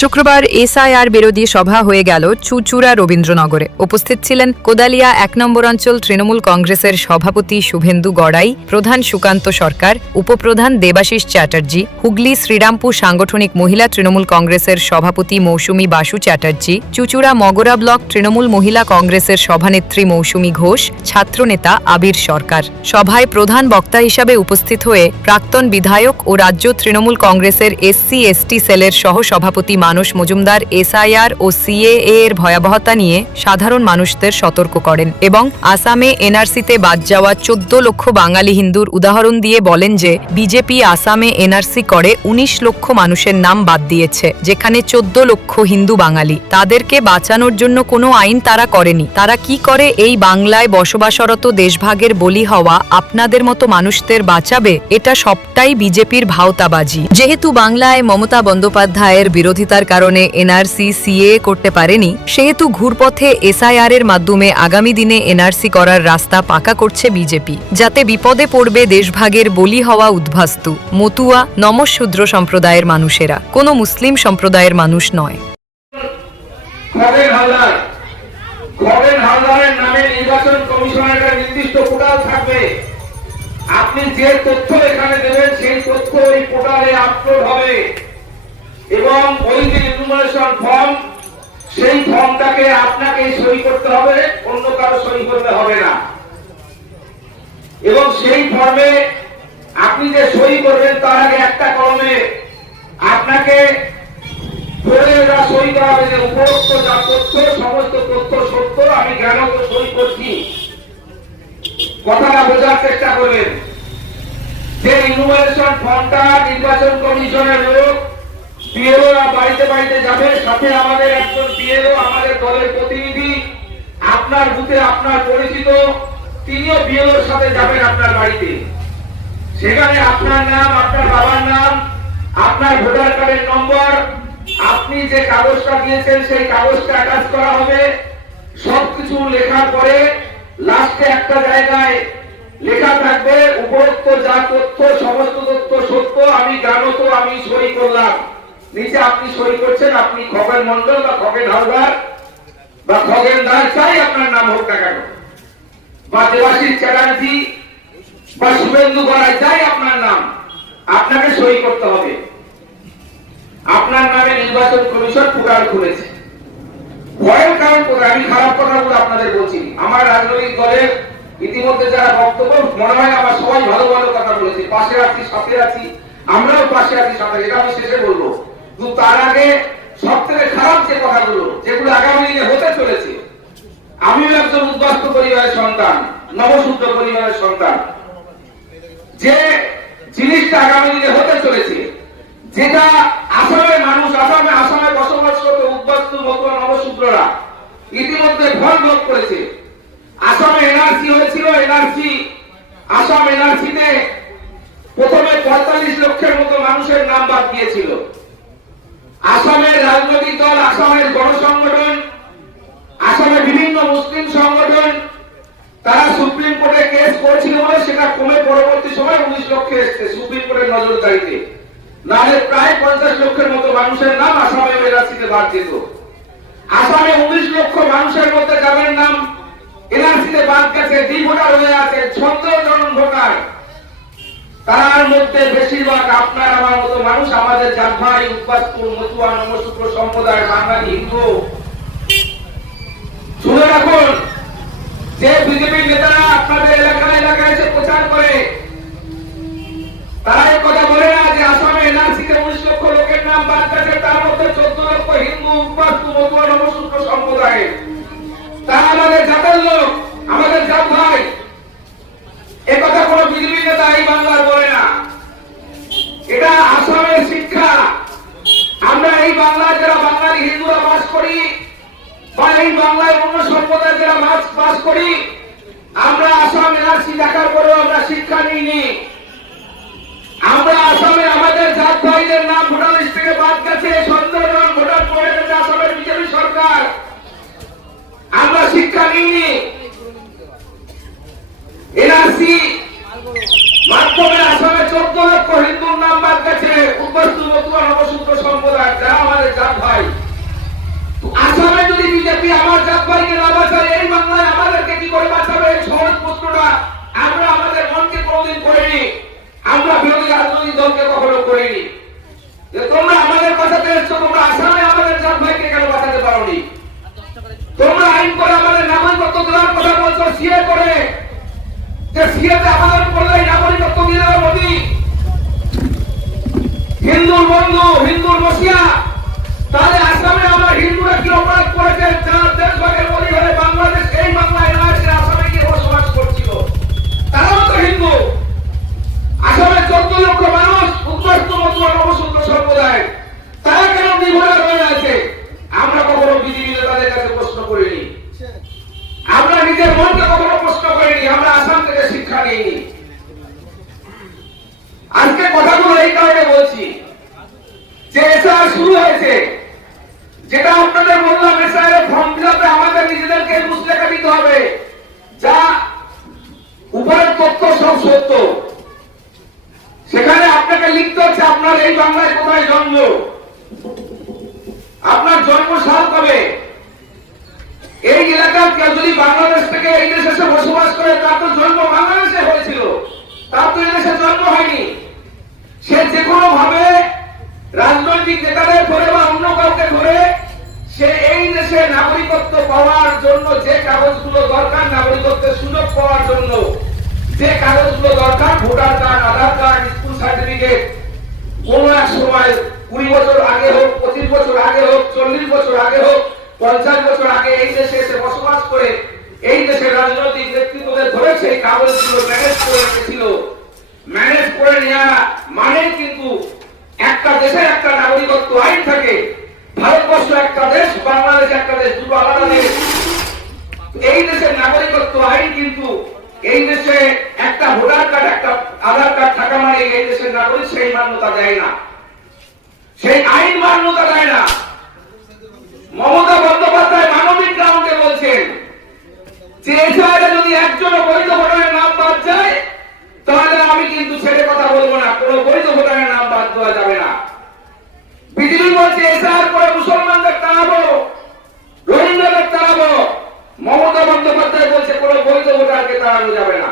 শুক্রবার এসআইআর বিরোধী সভা হয়ে গেল চুচুড়া রবীন্দ্রনগরে। উপস্থিত ছিলেন কোদালিয়া এক নম্বর অঞ্চল তৃণমূল কংগ্রেসের সভাপতি শুভেন্দু গড়াই, প্রধান সুকান্ত সরকার, উপপ্রধান দেবাশিস চ্যাটার্জি, হুগলি শ্রীরামপুর সাংগঠনিক মহিলা তৃণমূল কংগ্রেসের সভাপতি মৌসুমী বাসু চ্যাটার্জি, চুচুড়া মগরা ব্লক তৃণমূল মহিলা কংগ্রেসের সভানেত্রী মৌসুমী ঘোষ, ছাত্রনেতা আবির সরকার। সভায় প্রধান বক্তা হিসাবে উপস্থিত হয়ে প্রাক্তন বিধায়ক ও রাজ্য তৃণমূল কংগ্রেসের এসসি, এসটি সেলের সহ সভাপতি মানস মজুমদার, এসআইআর ও সিএএ এর ভয়াবহতা নিয়ে সাধারণ মানুষদের সতর্ক করেন এবং আসামে এনআরসিতে বাদ যাওয়া চোদ্দ লক্ষ বাঙালি হিন্দুর উদাহরণ দিয়ে বলেন যে, বিজেপি আসামে এনআরসি করে উনিশ লক্ষ মানুষের নাম বাদ দিয়েছে, যেখানে চোদ্দ লক্ষ হিন্দু বাঙালি। তাদেরকে বাঁচানোর জন্য কোনো আইন তারা করেনি। তারা কি করে এই বাংলায় বসবাসরত দেশভাগের বলি হওয়া আপনাদের মতো মানুষদের বাঁচাবে, এটা সবটাই বিজেপির ভাওতাবাজি। যেহেতু বাংলায় মমতা বন্দ্যোপাধ্যায়ের বিরোধিতার কারণে এনআরসি সিএ করতে পারেনি, সেহেতু ঘুরপথে এসআইআর এর মাধ্যমে আগামী দিনে এনআরসি করার রাস্তা পাকা করছে বিজেপি, যাতে বিপদে পড়বে দেশভাগের বলি হওয়া উদ্ভাস্তু, মতুয়া, নমশূদ্র সম্প্রদায়ের মানুষেরা, কোনো মুসলিম সম্প্রদায়ের মানুষ নয়। আপনি যে তথ্য এখানে দেবেন, সেই তথ্য ওই পোর্টালে আপলোড হবে। এবং ওই যে ইনফরমেশন ফর্ম সেই ফর্মটাকে আপনাকে সই করতে হবে, অন্য কারও সই করতে হবে না। এবং সেই ফর্মে আপনি যে সই করবেন, তার আগে একটা কলমে আপনাকে সই করা হবে, যে উপরোক্ত যা তথ্য, সমস্ত তথ্য, সত্য, আমি জ্ঞান সই করছি, কথাটা বোঝার চেষ্টা করবেন। যে ইনোভেশন ফর্মটা নির্বাচন কমিশনের লোক আপনি যে কাগজটা দিয়েছেন সেই কাগজটা অ্যাটাচ করা হবে। সবকিছু লেখার পরে লাস্টে একটা জায়গায় লেখা থাকবে, উপরোক্ত যা তথ্য, সমস্ত তথ্য সত্য, আমি জ্ঞানত আমি সই করলাম। নিচে আপনি সই করছেন, আপনি খগেন মন্ডল বা খগেন হালদার বা খগেন দাস চাই আপনার নাম হোক না কেন। বা দেবাশিস চ্যাটার্জি বা শুভেন্দু গড়াই চাই আপনার নাম, আপনাকে সই করতে হবে। আপনার নামে নির্বাচন কমিশন পোর্টাল খুলেছে। ভয়ের কারণ কোথায়? আমি খারাপ কথাগুলো আপনাদের বলছি। আমার রাজনৈতিক দলের ইতিমধ্যে যারা বক্তব্য, মনে হয় আমার সবাই ভালো ভালো কথা বলেছে। পাশে আছি, সাথে আছি, আমরাও পাশে আছি, সাথে এটা আমি শেষে বলব। কিন্তু তার আগে সব থেকে খারাপ যে কথাগুলো, যেগুলো আগামী দিনে হতে চলেছে, আমিও একজন উদ্বাস্ত পরিবারের সন্তান, নবসূত্র পরিবারের সন্তান। যে জিনিসটা আগামী দিনে হতে চলেছে, যেটা আসামের মানুষ, আসামে আসামে বসবাসরত উদ্বাস্তু মতুয়া নবশূদ্ররা ইতিমধ্যে ভয় ভোগ করেছে। আসামে এনআরসি হয়েছিল এনআরসি আসাম এনআরসিতে প্রথমে পঁয়তাল্লিশ লক্ষের মতো মানুষের নাম বাদ দিয়েছিল। আসামের রাজনৈতিক দল, আসামের গণসংগঠন আসামে বিভিন্ন মুসলিম সংগঠন, তারা সুপ্রিম কোর্টে কেস করেছিল বলে সেটা কমে পরবর্তী সময় উনিশ লক্ষে এসছে সুপ্রিম কোর্টের নজরদারিতে। নাহলে প্রায় পঞ্চাশ লক্ষের মতো মানুষের নাম আসামে এনআরসিতে বাদ যেত। আসামে উনিশ লক্ষ মানুষের মধ্যে যাদের নাম এনআরসিতে বাদ গেছে ডি ভোটার হয়ে আছে ছন্দ্রচরণ ভোটার তার মধ্যে বেশিরভাগ আপনার আমার মতো মানুষ আমাদের জাত ভাই উদ্বাস্তুর মতুয়া, নমসূত্র সম্প্রদায়, বাঙালি, হিন্দু। শুনে রাখুন, যে বিজেপি নেতারা আপনাদের এলাকায় এলাকায় এসে প্রচার করে, তারা এই কথা বলে না যে আসামে এনআরসিতে উনিশ লক্ষ লোকের নাম বাদ গেছে, তার মধ্যে চোদ্দ লক্ষ হিন্দু উদ্বাস্তু মতুয়া, নমসূত্র সম্প্রদায় তারা আমাদের জাতের আমরা মাস পাস করি, আমরা আসাম এনআরসি দেখার পরেও আমরা শিক্ষা নিইনি। আমরা আসামে আমাদের জাত ভাইদের নাম ভোটার লিস্ট থেকে বাদ গেছে সন্দেহজন ভোটার করে গেছে আসামের বিজেপি সরকার। আমরা শিক্ষা নিইনি। এনআরসি মাধ্যমে আসামে চোদ্দ লক্ষ হিন্দুর নাম বাদ গেছে। উপস্থিত নতুন নবসূত্র সম্প্রদায় যা আমাদের জাত ভাই। আসামে যদি বিজেপি আমার কোনোদিন করিনি। আমরা বিরোধী রাজনৈতিক দলকে কখনো করিনি। তোমরা আমাদের বাঁচাতে এসছো, তোমরা আসামে আমাদের চার ভাইকে কেন বাঁচাতে পারোনি? তোমরা আইন করে আমাদের নাগরিকত্ব দেওয়ার কথা বলছো, সিএ করে। যে সিএতে আমাদের করলে নাগরিকত্ব দিয়ে দেওয়া মোদী। হিন্দুর বন্ধু, হিন্দুর মসিয়া তাহলে আসামে আমরা হিন্দুরা কি অপরাধ করিনি। আমরা নিজের মনকে কখনো প্রশ্ন করিনি, আমরা আসাম থেকে শিক্ষা নিইনি। আজকে কথাগুলো এই কারণে বলছি যে এসআর শুরু হয়েছে, যেটা আপনাদের বললাম, এসআর ফর্ম ফিলাপে আমাদের নিজেদেরকে মুসলেখা দিতে হবে, যা উপরের তথ্য সব সত্য। সেখানে আপনাকে লিখতে হচ্ছে, আপনার এই বাংলায় কোথায় জন্ম? আপনার জন্ম সাল কবে? কেউ যদি বাংলাদেশ থেকে এই দেশে বসবাস করে, তার তো জন্ম বাংলাদেশে হয়েছিল। তার তো এই দেশে জন্ম হয়নি। সে যে কোনো ভাবে রাজনৈতিক নেতাদের ধরে বা অন্য কাউকে ধরে, সে এই দেশে নাগরিকত্ব পাওয়ার জন্য যে কাগজগুলো দরকার, নাগরিকত্বের সুযোগ পাওয়ার জন্য যে কাগজগুলো দরকার, voter card, Aadhaar card, school certificate, কোন এক সময় কুড়ি বছর আগে হোক পঁচিশ বছর আগে হোক চল্লিশ বছর আগে হোক পঞ্চাশ বছর আগে এই দেশে এসে বসবাস করে এই দেশের রাজনৈতিক নেতৃত্বদের ধরে সেই কাগজগুলো ম্যানেজ করে রেখেছিল। ম্যানেজ করে নেওয়া মানে কিন্তু একটা দেশে একটা নাগরিকত্ব আইন থাকে। ভারতবর্ষ একটা দেশ, বাংলাদেশ একটা দেশ, দুটো আলাদা দেশ। এই দেশের নাগরিকত্ব আইন কিন্তু এই দেশে একটা ভোটার কার্ড, একটা আধার কার্ড থাকা মানে এই দেশের নাগরিক সেই মান্যতা দেয় না। সেই আইন মান্যতা দেয় না। বলছে এসআর করে মুসলমানদের তাড়াবো, রোহিঙ্গাদের তাড়াবো। মমতা বন্দ্যোপাধ্যায় বলছে, কোনো বৈধ ভোটারকে তাড়ানো যাবে না।